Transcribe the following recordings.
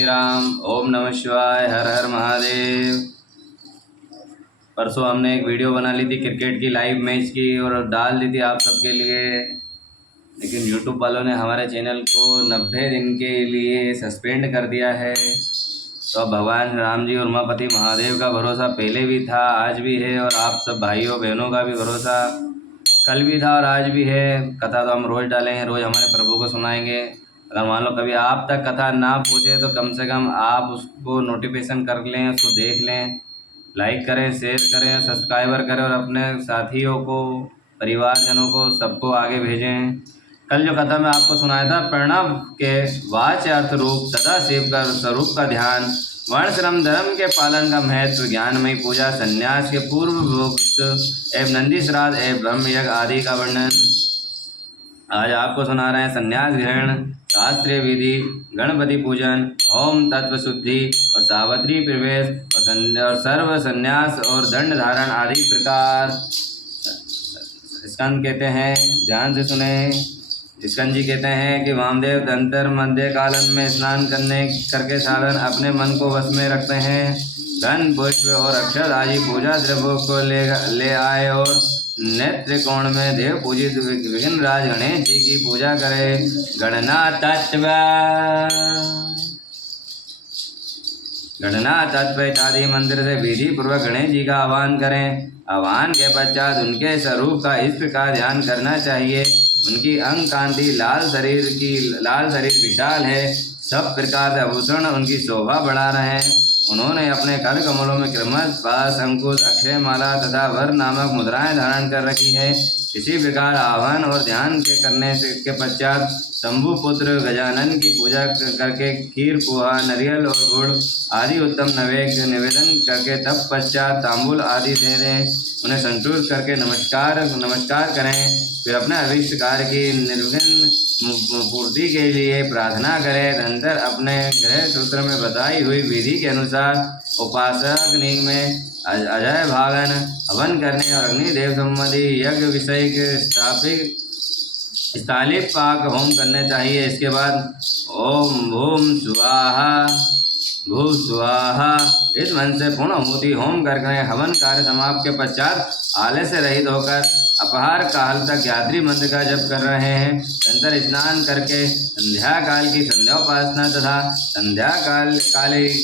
श्री राम। ओम नमः शिवाय। हर हर महादेव। परसों हमने एक वीडियो बना ली थी क्रिकेट की लाइव मैच की और डाल दी थी आप सबके लिए, लेकिन यूट्यूब वालों ने हमारे चैनल को 90 दिन के लिए सस्पेंड कर दिया है। तो अब भगवान राम जी और उमापति महादेव का भरोसा पहले भी था, आज भी है, और आप सब भाइयों बहनों का भी भरोसा कल भी था और आज भी है। कथा तो हम रोज़ डालेंगे, रोज़ हमारे प्रभु को सुनाएंगे। अगर मान लो कभी आप तक कथा ना पहुँचे तो कम से कम आप उसको नोटिफिकेशन कर लें, उसको देख लें, लाइक करें, शेयर करें, सब्सक्राइबर करें और अपने साथियों को, परिवारजनों को, सबको आगे भेजें। कल जो कथा मैं आपको सुनाया था, प्रणव के वाच्य अर्थ रूप सदाशिव का स्वरूप का ध्यान, वर्ण श्रम धर्म के पालन का महत्व, ज्ञानमयी पूजा, संन्यास के पूर्व भुक्त एवं नंदी श्राद्ध एवं ब्रह्म यज्ञ आदि का वर्णन आज आपको सुना रहे हैं। संन्यास ग्रहण, शास्त्रीय विधि, गणपति पूजन, होम तत्व शुद्धि और सावित्री प्रवेश और सर्व संन्यास और दंड धारण आदि प्रकार। स्कंद कहते हैं, ध्यान से सुने। स्कंद जी कहते हैं कि वामदेव तंत्र मध्य कालन में स्नान करके साधन अपने मन को वश में रखते हैं। धन, पुष्प और अक्षर आदि पूजा द्रव्यों को ले आए और नेत्र कोण में देव पूजित विघ्नराज गणेश जी की पूजा करें। गणनाथ तत्व इत्यादि मंत्र से विधि पूर्वक गणेश जी का आह्वान करें। आह्वान के पश्चात उनके स्वरूप का इस प्रकार ध्यान करना चाहिए। उनकी अंग कांति, लाल शरीर विशाल है, सब प्रकार से आभूषण उनकी शोभा बढ़ा रहे हैं। उन्होंने अपने कर कमलों में क्रमश, पास, अंकुश, अक्षय माला तथा वर नामक मुद्राएं धारण कर रखी है। इसी प्रकार आह्वान और ध्यान के करने के पश्चात शंभु पुत्र गजानन की पूजा करके खीर, पोहा, नारियल और गुड़ आदि उत्तम नैवेद्य निवेदन करके तत्पश्चात तांबूल आदि दे दें। उन्हें संतुष्ट करके नमस्कार करें। फिर अपने अभीष्ट कार्य की निर्विघ्न पूर्ति के लिए प्रार्थना करें। अनंतर अपने गृह सूत्र में बताई हुई विधि के अनुसार उपासक अग्नि में अजय भागन हवन करने और अग्निदेव संबंधी यज्ञ विषय स्थालित पाक होम करने चाहिए। इसके बाद ओम भूम स्वाहा भू स्वाहा इस मन से पूर्ण होती होम करके हवन कार्य समाप्त के पश्चात आलय से रहित होकर अपहार काल तक गायत्री मंत्र का जप कर रहे हैं। अंतर स्नान करके संध्या काल की संध्या उपासना तथा संध्या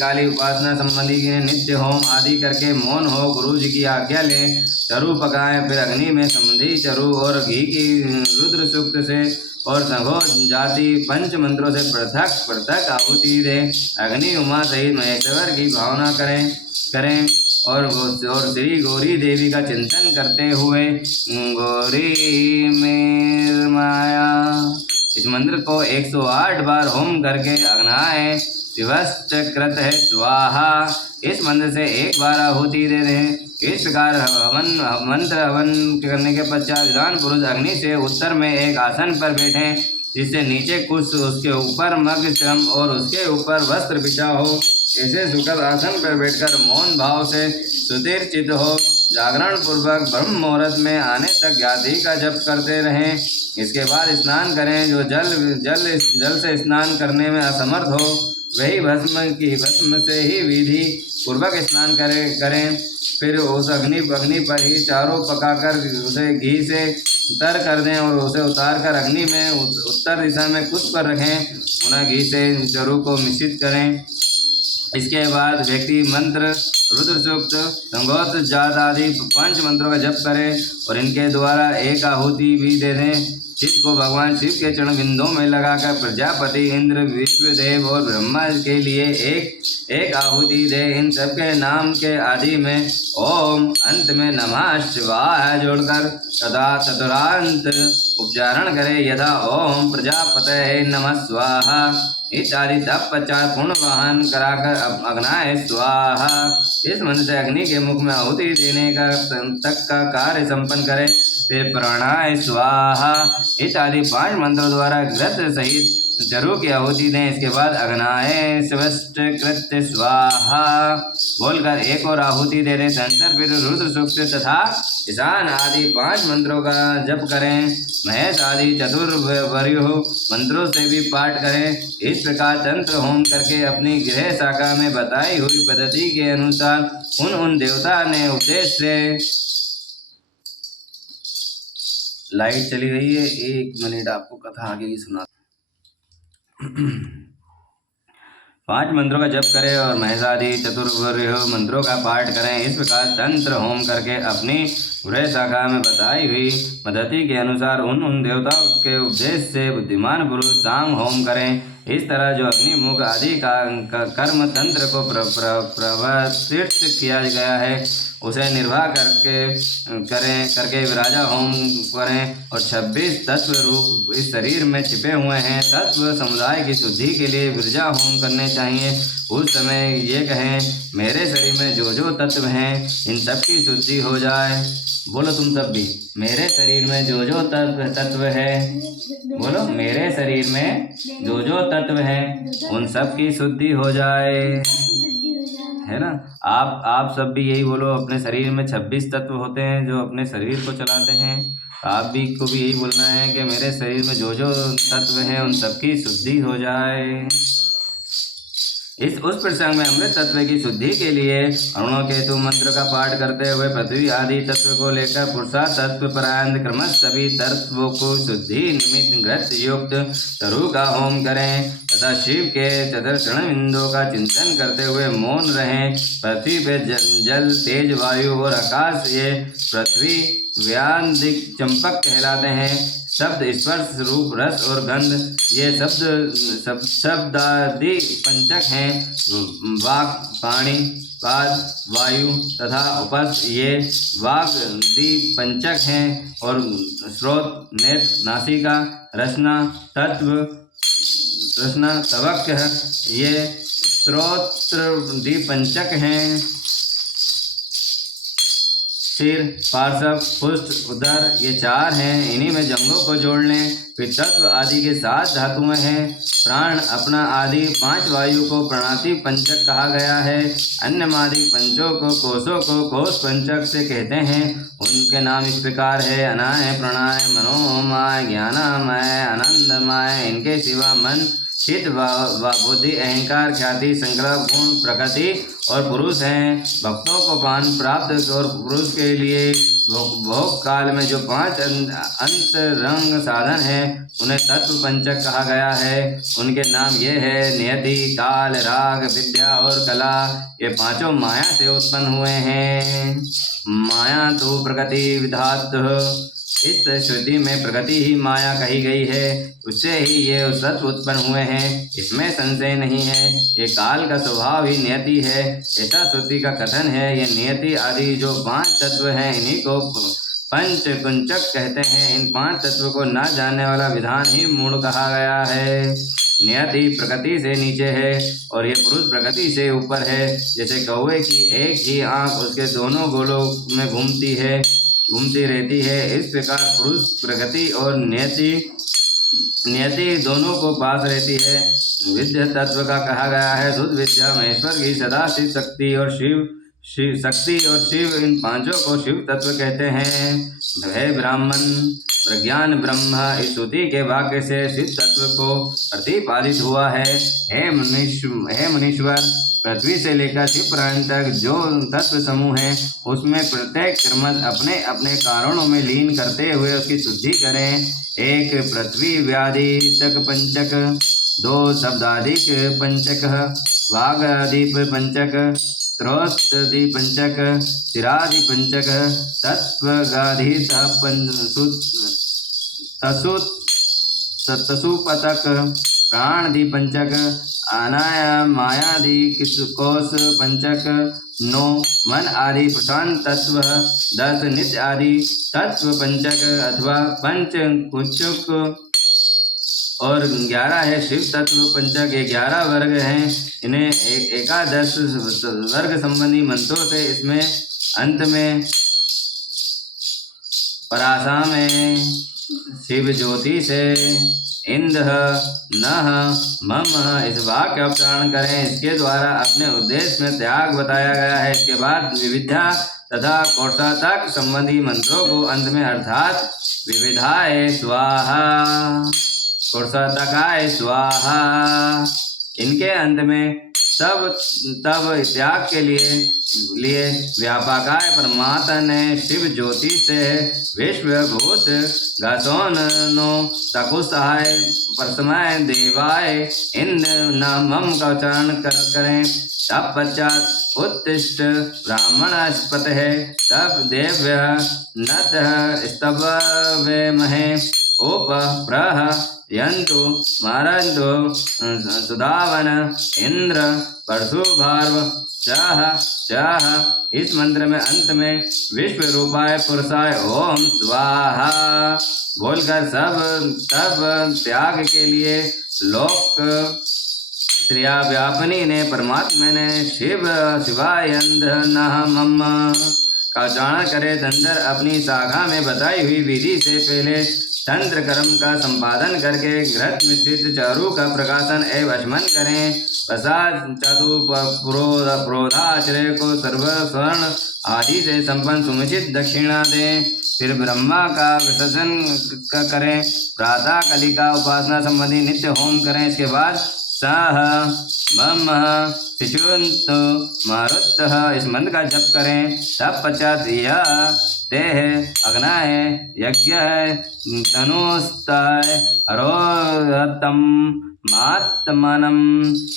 काली उपासना संबंधी नित्य होम आदि करके मौन हो गुरु जी की आज्ञा लें। चरु पकाएं, फिर अग्नि में संबंधी चरु और घी की रुद्र सूक्त से और संघो जाति पंच मंत्रों से पृथक आहुति दें। अग्नि उमा सहित महेश्वर की भावना करें और श्री गौरी देवी का चिंतन करते हुए गौरी मेर माया इस मंत्र को 108 बार होम करके अग्नाए शिवस्त कृत है स्वाहा इस मंत्र से 1 बार आहुति दे दें। इस प्रकार हवन करने के पश्चात विद्वान पुरुष अग्नि से उत्तर में एक आसन पर बैठें, जिससे नीचे कुछ, उसके ऊपर मग श्रम और उसके ऊपर वस्त्र बिछा हो। ऐसे सुखद आसन पर बैठकर मौन भाव से सुधीर चित्त हो जागरण पूर्वक ब्रह्म मुहूर्त में आने तक गायत्री का जप करते रहें। इसके बाद स्नान करें। जो जल से स्नान करने में असमर्थ हो वही भस्म से ही विधि पूर्वक स्नान करें। फिर उस अग्नि पर ही चारों पकाकर उसे घी से उतर कर दें और उसे उतार कर अग्नि में उत्तर दिशा में कुछ पर रखें। पुनः घी से चरु को मिश्रित करें। इसके बाद व्यक्ति मंत्र, रुद्र सूक्त, संगोत जात आदि 5 मंत्रों का जप करें और इनके द्वारा एक आहुति भी दे दें। शिव को भगवान शिव के चरण बिंदों में लगाकर प्रजापति, इंद्र, विश्वदेव और ब्रह्मा के लिए एक आहुति दे। इन सबके नाम के आदि में ओम, अंत में नमः शिवाय जोड़कर तथा चतुरांत उच्चारण करें, यथा ओम प्रजापतये नमः स्वाहा इत्यादि। तत्पश्चात पूर्ण वाहन कराकर अग्नाय स्वाहा इस मंत्र से अग्नि के मुख में आहुति देने का तक का कार्य संपन्न करें। फिर प्राणाय स्वाहा इत्यादि 5 मंत्रों द्वारा घृत सहित चरु की आहुति दें। इसके बाद अग्नाय स्वष्ट कृत्य स्वाहा बोलकर एक और आहुति दे दें। तदंतर फिर रुद्र सूक्त तथा ईशान आदि 5 मंत्रों का जप करें। महेश आदि चतुर्वर्यो मंत्रों से भी पाठ करें। इस प्रकार तंत्र होम करके अपनी गृह शाखा में बताई हुई पद्धति के अनुसार उन देवता ने उपदेश से लाइट चली गई है, 1 मिनट आपको कथा आगे की सुना। 5 मंत्रों का जप करें और महेशादि चतुर्वर्य मंत्रों का पाठ करें। इस प्रकार तंत्र होम करके अपनी गृह शाखा में बताई हुई पद्धति के अनुसार उन देवताओं के उपदेश से बुद्धिमान पुरुष सांग होम करें। इस तरह जो अग्निमुख आदि का कर्म तंत्र को प्रवर्तित किया गया है उसे निर्वाह करके विराजा होम करें। और 26 तत्व रूप इस शरीर में छिपे हुए हैं। तत्व समुदाय की शुद्धि के लिए विरजा होम करने चाहिए। उस समय ये कहें, मेरे शरीर में जो तत्व हैं इन सब की शुद्धि हो जाए। बोलो तुम सब भी, मेरे शरीर में जो तत्व है, बोलो मेरे शरीर में जो तत्व है उन सब की शुद्धि हो जाए, है ना। आप सब भी यही बोलो। अपने शरीर में 26 तत्व होते हैं जो अपने शरीर को चलाते हैं। आप भी को भी यही बोलना है कि मेरे शरीर में जो तत्व हैं उन सब की शुद्धि हो जाए। उस प्रसंग में अमृत तत्व की शुद्धि के लिए अरुणों केतु मंत्र का पाठ करते हुए पृथ्वी आदि तत्व को लेकर पुरुषार्थ तत्व परायण क्रमश सभी तत्वों को शुद्धि निमित्त घृत युक्त तरु का होम करें तथा शिव के चतुर्चरण बिंदुओं का चिंतन करते हुए मौन रहें। पृथ्वी पे जल तेज वायु और आकाश ये पृथ्वी व्यान दिक चंपक कहलाते हैं। शब्द स्पर्श रूप रस और गंध ये शब्दादि पंचक हैं। वाक पाणी पाद वायु तथा उपस ये वाग्दि पंचक हैं। और स्रोत नेत्र नासिका रसना तवक ये स्रोत्र पंचक हैं। सिर पार्श्व पुष्ट उदर ये 4 हैं। इन्हीं में जंगों को जोड़ लें। फिर तत्व आदि के 7 धातुएं हैं। प्राण अपना आदि 5 वायु को प्राणाति पंचक कहा गया है। अन्नमादि पंचों को कोशों को कोश पंचक से कहते हैं। उनके नाम इस प्रकार है, अनाय प्रणय मनोमय ज्ञानमय आनंदमय। इनके सिवा मन चित्त व बुद्धि अहंकार ख्याति संकल्प गुण प्रकृति और पुरुष हैं। भक्तों को पान प्राप्त और पुरुष के लिए भोग काल में जो 5 अंतरंग साधन हैं उन्हें तत्व पंचक कहा गया है। उनके नाम ये है, नियति काल राग विद्या और कला। ये 5 माया से उत्पन्न हुए हैं। माया तो प्रकृति विधातु। इस श्रुति में प्रकृति ही माया कही गई है। उससे ही ये तत्व उत्पन्न हुए हैं, इसमें संशय नहीं है। ये काल का स्वभाव ही नियति है, ऐसा श्रुति का कथन है। ये नियति आदि जो 5 तत्व हैं इन्हीं को पंच कुंचक कहते हैं। इन 5 तत्व को न जानने वाला विधान ही मूढ़ कहा गया है। नियति प्रकृति से नीचे है और ये पुरुष प्रकृति से ऊपर है। जैसे कौवे की एक ही आंख उसके दोनों गोलों में घूमती रहती है, इस प्रकार पुरुष प्रकृति और नियति दोनों को पास रहती है। विद्या तत्व का कहा गया है। शुद्ध विद्या महेश्वर की सदा शिव शक्ति और शिव इन 5 को शिव तत्व कहते हैं। वह ब्राह्मण प्रज्ञान ब्रह्म इस श्रुति के वाक्य से शिव तत्व को प्रतिपादित हुआ है। हे मुनीश्वर, पृथ्वी से लेकर शिव प्राण तक जो तत्व समूह है उसमें प्रत्येक क्रमश अपने अपने कारणों में लीन करते हुए उसकी शुद्धि करें। 1 पृथ्वी व्याधि तक पंचक, 2 शब्दाधिक पंचक, वागाधिप पंचक, स्रोतादि पंचक, शिरादि पंचक, तत्वगाधि तसुपतक, प्राणादि पंचक, अनाया मायादि कोश पंचक, 9 मन आदि प्रशांत तत्व, 10 नित्य आदि तत्व पंचक अथवा पंच कुचक और 11 है शिव तत्व पंचक। 11 वर्ग हैं। इन्हें 11 वर्ग संबंधी मंत्रों से इसमें अंत में परासा में शिव ज्योति से इंदः नः मम इस वाक्य का उच्चारण करें। इसके द्वारा अपने उद्देश्य में त्याग बताया गया है। इसके बाद विविधा तथा कोटसातक संबंधी मंत्रों को अंत में अर्थात विविधाय स्वाहा, कोटसातकाय स्वाहा, इनके अंत में तब त्याग के लिए व्यापकाय परमात्मा ने शिव ज्योति से विश्वभूत गसोनो तकुसहाय परसमय देवाय इंद्र नामम का उच्चारण करें। तब पश्चात उत्तिष्ठ ब्राह्मणस्पत है, तब देव्य नतः स्तववेमहे उप प्रह यंतु मारंतु सुदावन इंद्र परशुभार्व चाह चाह। इस मंत्र में अंत में विश्व रूपाय पुरुषाय ओम स्वाहा बोलकर तब त्याग के लिए लोक श्रिया व्यापनी ने परमात्मा ने शिवाय नः मम का उच्चारण करे। तंत्र अपनी शाखा में बताई हुई विधि से पहले तंत्र कर्म का संपादन करके घृत मिश्रित चारु का प्रकाशन एवं अचमन करें। प्रसाद प्रोधाश्रय को सर्व स्वर्ण आदि से संपन्न सुनिश्चित दक्षिणा दें। फिर ब्रह्मा का विसर्जन करें। प्रातः कली का उपासना संबंधी नित्य होम करें। इसके बाद सह मम शिशुंत मारुतः इस मंत्र का जप करें। तब पश्चात यह तेह अग्नाय यज्ञ तनुस्ताय अरोहतम मात्मनम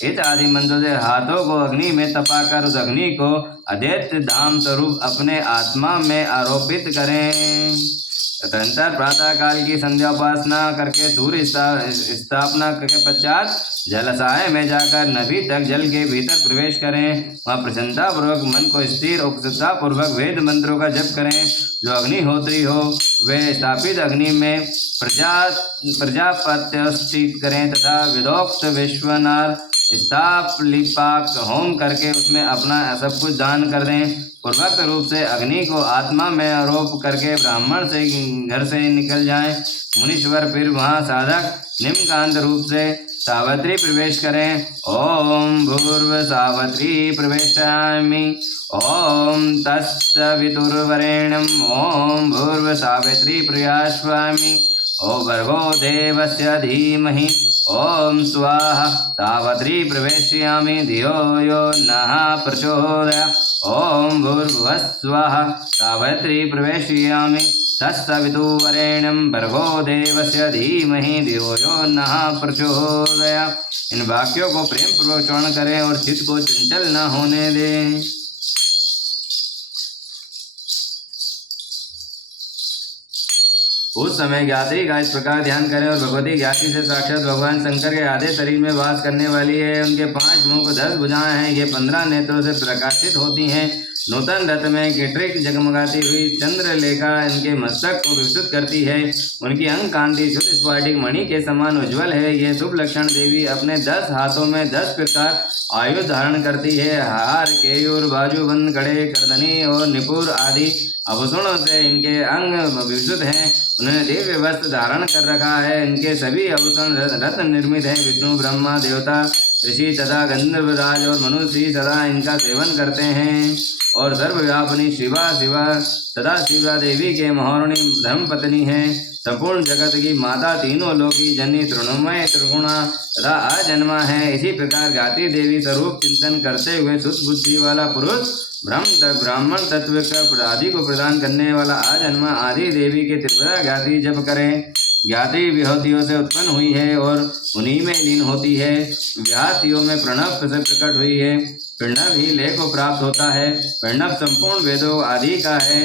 इत्यादि मंत्रों से हाथों को अग्नि में तपाकर उस अग्नि को अद्वैत धाम स्वरूप अपने आत्मा में आरोपित करें। तदनंतर प्रातः काल की संध्या उपासना करके सूर्य स्थापना के पश्चात जलाशय में जाकर नभी तक जल के भीतर प्रवेश करें। वहाँ प्रसन्नता पूर्वक मन को स्थिर और उत्सुकता पूर्वक वेद मंत्रों का जप करें। जो अग्निहोत्री हो वे स्थापित अग्नि में प्रजापत्य स्थित करें तथा विदोक्त विश्वनाथ स्थापलिपाक होम करके उसमें अपना सब कुछ दान कर दें। पूर्वोक्त रूप से अग्नि को आत्मा में आरोप करके ब्राह्मण से घर से निकल जाएं। मुनीश्वर फिर वहाँ साधक निम्नकांत रूप से सावित्री प्रवेश करें। ओम भूर्व सावित्री प्रवेशामि ओम तत्सवितुर्वरेण्यं ओम भूर्व सावित्री प्रयास्वामि ओ भर्गो देवस्य धीमहि ओम स्वाहा सावित्री प्रवेशयामि धियो यो नः प्रचोदयात् ओम भूर्भुवः स्वाहा सावित्री प्रवेशयामि तत्सवितुर्वरेण्यं भर्गो देवस्य धीमहि धियो यो नः प्रचोदयात्। इन वाक्यों को प्रेम पूर्वक श्रवण करें और चित्त को चंचल न होने दें। उस समय ज्ञात्री का इस प्रकार ध्यान करें और भगवती ज्ञाति से साक्षात भगवान शंकर के आधे शरीर में वास करने वाली है। उनके 5 मुख 10 भुजाएं हैं। ये 15 नेत्रों से प्रकाशित होती हैं। नूतन रथ में किटरिक जगमगाती हुई चंद्रलेखा इनके मस्तक को विस्तृत करती है। उनकी अंग कांति शुद्ध स्फटिक मणि के समान उज्ज्वल है। ये शुभ लक्षण देवी अपने 10 हाथों में 10 प्रकार आयुध धारण करती है। हार केयूर बाजूबंद कड़े करदनी और निपुर आदि आभूषणों से इनके अंग विस्तृत हैं। उन्होंने दिव्य वस्त्र धारण कर रखा है। इनके सभी आभूषण रत्न निर्मित हैं। विष्णु ब्रह्मा देवता ऋषि तथा गंधर्वराज और मनुष्य सदा इनका सेवन करते हैं। और सर्वव्यापिनी शिवा सदा शिवा देवी के महारुणी धर्मपत्नी है। संपूर्ण जगत की माता, तीनों लोकी जननी, तृणमय त्रिगुणा तथा अजन्मा है। इसी प्रकार गाती देवी स्वरूप चिंतन करते हुए शुद्ध बुद्धि वाला पुरुष ब्राह्मण तत्व का आदि को प्रदान करने वाला अजन्मा आदि देवी के त्रिपुरा ज्ञाति जप करें। ज्ञाति विभूतियों से उत्पन्न हुई है और उन्हीं में लीन होती है। व्याहतियों में प्रणव से प्रकट हुई है। प्रणव ही लय को प्राप्त होता है। प्रणव संपूर्ण वेदों आदि का है।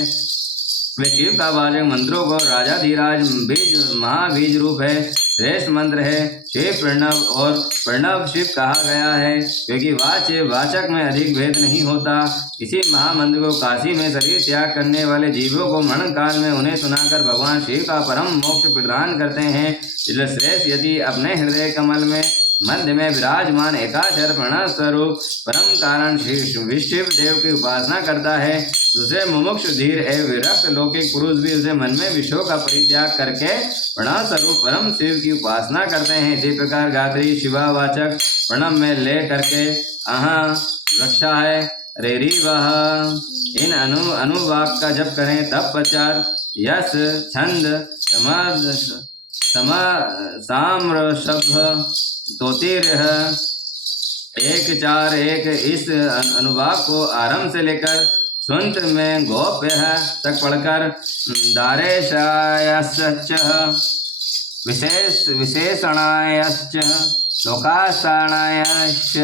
वे शिव का वाचक मंत्रों को राजाधिराज बीज महाबीज रूप है। श्रेष्ठ मंत्र है शिव प्रणव। और प्रणव शिव कहा गया है क्योंकि वाचक में अधिक भेद नहीं होता। इसी महामंत्र को काशी में शरीर त्याग करने वाले जीवों को मरण काल में उन्हें सुनाकर भगवान शिव का परम मोक्ष प्रदान करते हैं। इसलिए श्रेष्ठ यदि अपने हृदय कमल में मध्य में विराजमान एकाक्षर प्रणव स्वरूप परम कारण श्री शिव देव की उपासना करता है। दूसरे मुमुक्षु धीर एवं विरक्त लौकिक पुरुष भी उसे मन में विषयों का परित्याग करके प्रणव स्वरूप परम शिव की उपासना करते हैं। इसी प्रकार गायत्री शिवावाचक प्रणव में ले करके अहा रक्षा है रेरी वह इन अनुवाक का जप करें। तब पश्चात यश छंद साम्रशभ तोतिरह 1 4 1 इस अनुवाक को आरंभ से लेकर सुंत में गोप्य तक पढ़कर दारेशायश्च विशेषणायश्च लोकाशाणायश्च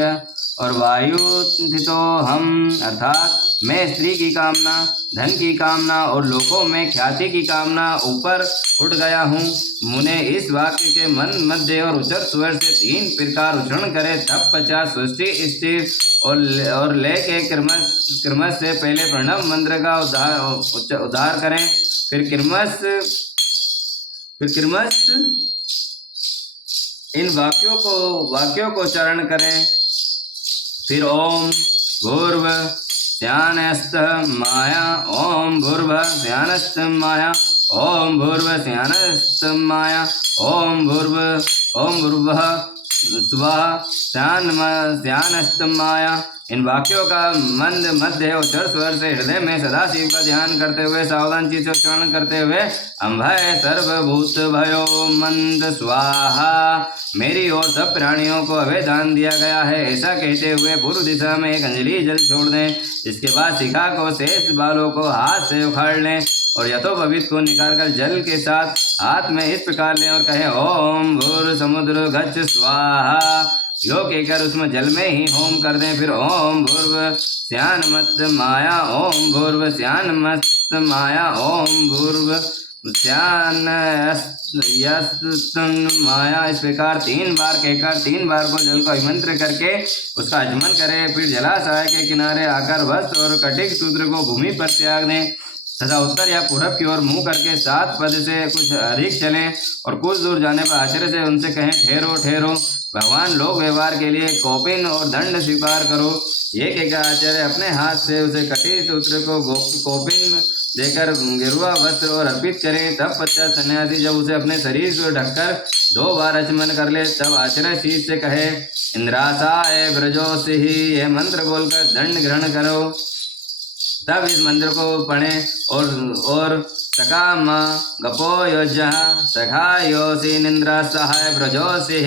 और वायुथितो हम अर्थात मैं स्त्री की कामना, धन की कामना और लोकों में ख्याति की कामना ऊपर उठ गया हूँ। मुने इस वाक्य के मन मध्य और उच्चर स्वर से 3 प्रकार उच्चारण करे। तब पश्चात सृष्टि स्थिर और लय के क्रमश से पहले प्रणव मंत्र का उद्धार करें, फिर क्रमश इन वाक्यों को उच्चारण करें। फिर ओम भूर्व स्यानस्त माया ओम भूर्व स्यानस्त माया ओम भूर्व स्यानस्त माया ओम भूर्व स्वाहा स्यानस्त माया। इन वाक्यों का मंद मध्य और चर स्वर से हृदय में सदा शिव का ध्यान करते हुए सावधान चित्त से उच्चारण करते हुए अम्भय सर्वभूत भयो मंद स्वाहा मेरी और सब प्राणियों को अभय दान दिया गया है, ऐसा कहते हुए पूर्व दिशा में एक अंजलि जल छोड़ दें। इसके बाद शिखा को शेष बालों को हाथ से उखाड़ लें और यथोपवीत को निकालकर जल के साथ हाथ में इस प्रकार लें और कहें ओम भूर समुद्र गच्छ स्वाहा। यो कहकर उसमें जल में ही होम कर दें। फिर ओम भूर्व स्यानमत माया ओम भूर्व स्यानमत माया ओम भूर्व स्यान माया। इस प्रकार 3 बार कहकर 3 बार को जल को अभिमंत्र करके उसका आचमन करें। फिर जलाशय के किनारे आकर वस्त्र और कटिक सूत्र को भूमि पर त्याग दें तथा उत्तर या पूरब की ओर मुंह करके 7 पद से कुछ अधिक चलें और कुछ दूर जाने पर आश्चर्य से उनसे कहें ठहरो ठहरो, भगवान लोक व्यवहार के लिए कौपिन और दंड स्वीकार करो। ये कहकर आचार्य अपने हाथ से उसे कटी सूत्र को कौपिन देकर गिरुआ वस्त्र और अर्पित करें। तब पश्चात सन्यासी जब उसे अपने शरीर को ढककर 2 बार आचमन कर ले तब आचार्य शीश से कहे इंद्रासाय व्रजोसि यह मंत्र बोलकर दंड ग्रहण करो। तब इस मंत्र को पढ़ें और सकाम गपो योजः सखा योसि निंद्रा सहाय व्रजोसि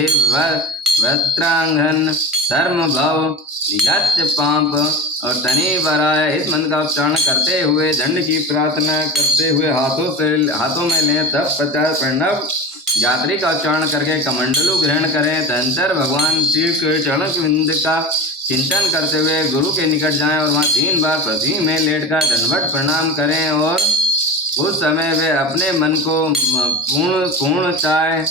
वस्त्रांगन धर्म भव यत् पाप और तनि वराय। इस मंत्र का उच्चारण करते हुए दंड की प्रार्थना करते हुए हाथों में लें। तब पश्चात प्रणव यात्री का उच्चारण करके कमंडलू ग्रहण करें। तदंतर भगवान शिव के चरण बिंद का चिंतन करते हुए गुरु के निकट जाएं और वहाँ 3 बार पृथ्वी में लेटकर दंडवत प्रणाम करें और उस समय वे अपने मन को पूर्णतः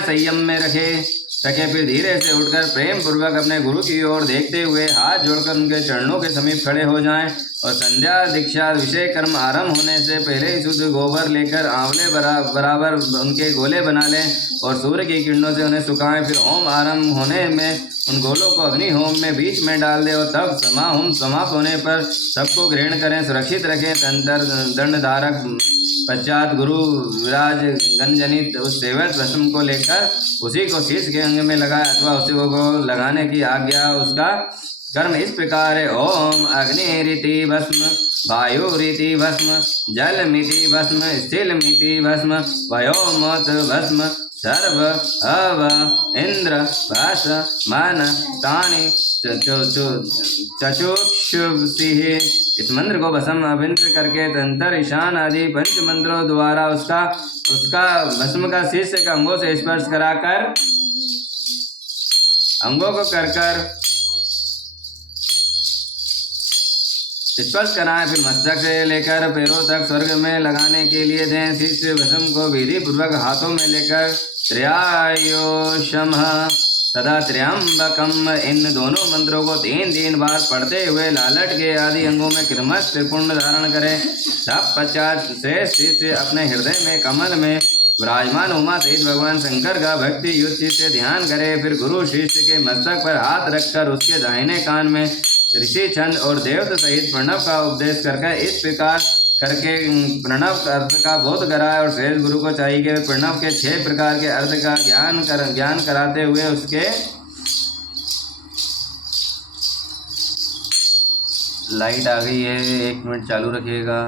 संयम में रखे। फिर धीरे से उठकर प्रेम पूर्वक अपने गुरु की ओर देखते हुए हाथ जोड़कर उनके चरणों के समीप खड़े हो जाएं और संध्या दीक्षा विषय कर्म आरंभ होने से पहले ही शुद्ध गोबर लेकर आंवले बराबर उनके गोले बना लें और सूर्य की किरणों से उन्हें सुखाएं। फिर होम आरंभ होने में उन गोलों को अग्नि होम में बीच में डाल दें और तब होम समाप्त होने पर सबको ग्रहण करें, सुरक्षित रखें। तंत्र दंड धारक पश्चात गुरु विराज गणजनित उस सेवक भस्म को लेकर उसी को शीर्ष के अंग में लगाए अथवा उसी को लगाने की आज्ञा। उसका कर्म इस प्रकार है ओम अग्नि रीति भस्म वायु रीति भस्म जल मिति भस्म स्थिल मिति भस्म वयोमत भस्म सर्व अव इंद्र भाष मन तानि चचुक्षुषिः। इस मंत्र को भस्म अभिंद्र करके तंत्र ईशान आदि 5 मंत्रों द्वारा उसका भस्म का शीर्ष के अंगों से स्पर्श कराकर अंगों को कर स्पर्श कराएं। फिर मस्तक से लेकर पैरों तक स्वर्ग में लगाने के लिए दें। शीर्ष भस्म को विधि पूर्वक हाथों में लेकर त्रयायोषम तथा त्र्यंबकम इन दोनों मंत्रों को 3 बार पढ़ते हुए लालट के आदि अंगों में क्रमश त्रिपुंड धारण करें। तब पश्चात से अपने हृदय में कमल में विराजमान उमा सहित भगवान शंकर का भक्ति युक्त से ध्यान करे। फिर गुरु शिष्य के मस्तक पर हाथ रखकर उसके दाहिने कान में ऋषि छंद और देवता सहित प्रणव का उपदेश करके इस प्रकार करके प्रणव अर्थ का बोध कराए। और श्रेष्ठ गुरु को चाहिए कि प्रणव के 6 प्रकार के अर्थ का ज्ञान कराते हुए उसके लाइट आ गई है, 1 मिनट चालू रखिएगा।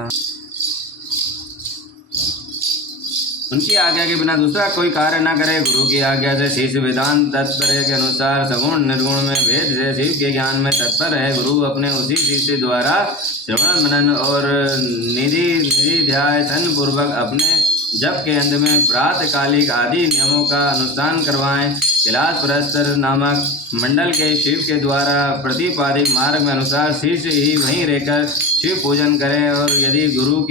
उनकी आज्ञा के बिना दूसरा कोई कार्य न करे। गुरु की आज्ञा से शिष्य वेदांत तात्पर्य के अनुसार सगुण निर्गुण में भेद से शिव के ज्ञान में तत्पर है। गुरु अपने उसी शिष्य द्वारा श्रवण मनन और निधि ध्यान पूर्वक अपने जप के अंत में प्रातःकालिक आदि नियमों का अनुष्ठान करवाएं। कैलाश प्रस्तर नामक मंडल के शिव के द्वारा प्रतिपादित मार्ग में अनुसार शिष्य ही वहीं रहकर शिव पूजन करें। और यदि गुरु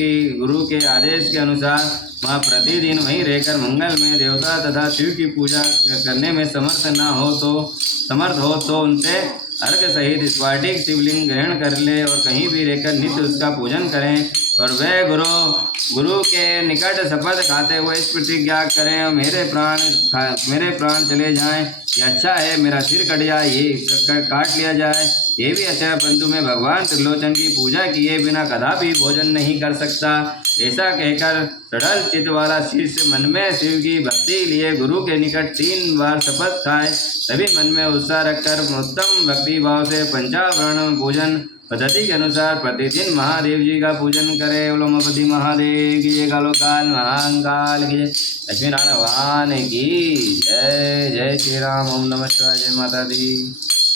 के आदेश के अनुसार वहाँ प्रतिदिन वहीं रहकर मंगल में देवता तथा शिव की पूजा करने में समर्थ हो तो उनसे अर्घ सहित स्फटिक शिवलिंग ग्रहण कर ले और कहीं भी रहकर नित्य उसका पूजन करें। और वह गुरु के निकट शपथ खाते हुए इस प्रतिज्ञा करें, और मेरे प्राण चले जाएं ये अच्छा है, मेरा सिर कट जाए ये काट लिया जाए ये भी अच्छा है, परंतु मैं भगवान त्रिलोचन की पूजा किए बिना कदापि भोजन नहीं कर सकता। ऐसा कहकर सड़ल चित्त वाला शिष्य मन में शिव की भक्ति लिए गुरु के निकट 3 बार शपथ खाए। तभी मन में उत्साह रखकर उत्तम भक्ति भाव से पंचावरण पूजन पद्धति के अनुसार प्रतिदिन महादेव जी का पूजन करे। बोलो उमापति महादेव की जय, कालो काल महाकाल की जय, लक्ष्मी नारायण भगवान की जय। जय श्री राम। ओम नमः शिवाय। जय माता दी।